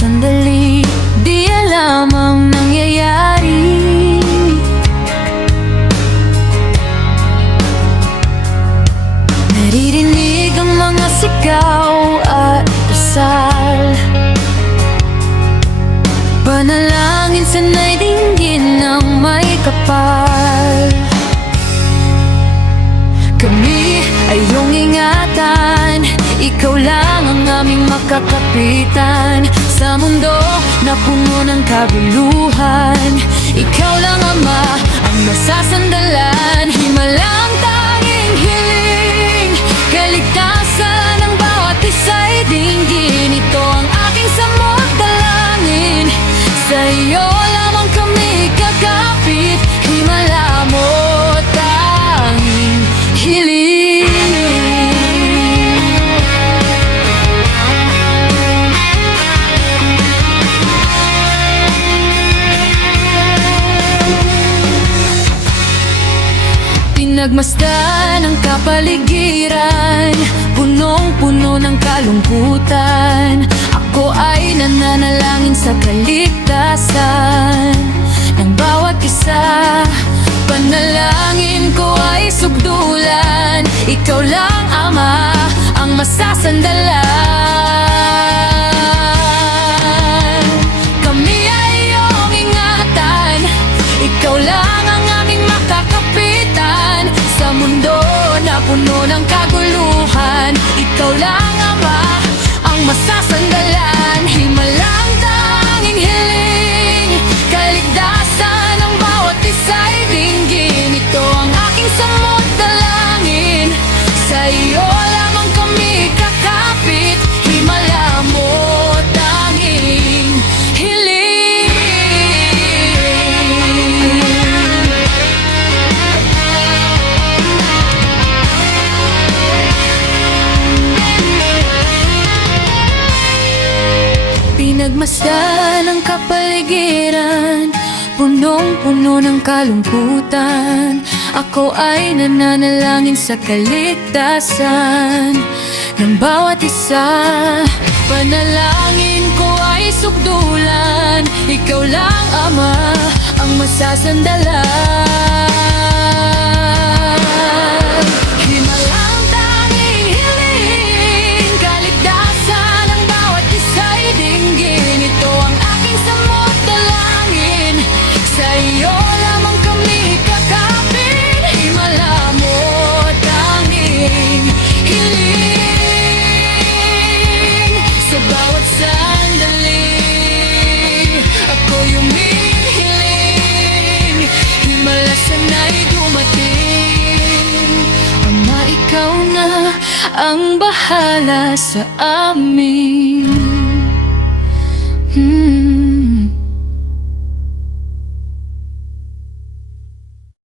sandali, di alam ang nangyayari. Naririnig ang mga sigaw at dasal, panalangin sana'y dinggin ng may kapal. Kami ay iyong ingatan, ikaw lang ang aming makakapitan. Sa mundo na puno ng kaguluhan, ikaw lang Ama ang masasandalan. Himalang tanging hiling, kaligtasan ng bawat isa'y dinggin. Ito ang aking samot dalangin, sa iyo lamang kami kakapit. Himala mo tanging hiling. Pinagmasdan ang kapaligiran, punong-puno ng kalungkutan. Ako ay nananalangin sa kaligtasan ng bawat isa. Panalangin ko ay sugdulan, ikaw lang Ama ang masasandalan. Kami ay iyong ingatan, ikaw lang ang aming makakapitan. Sa mundo na puno ng kaguluhan, ikaw lang Ama ang masasandalan. Himalang tanging hiling, kaligtasan ng bawat isa'y dinggin. Ito ang aking samot dalangin, sa iyo lamang kami kakapit. Himala mo tanging hiling. Pinagmasdan ang kapaligiran, punong-puno ng kalungkutan. Ako ay nananalangin sa kaligtasan ng bawat isa. Panalangin ko ay sugdulan, ikaw lang Ama ang masasandalan. Himalang tanging hiling, kaligtasan ng bawat isa'y dinggin. Ito ang aking samot dalangin, sa iyo lamang kami kakapit. Himala mo tanging hiling. Sa bawat sandali, ako'y umihiling. Himala sana'y dumating. Ama, ikaw na ang bahala sa amin.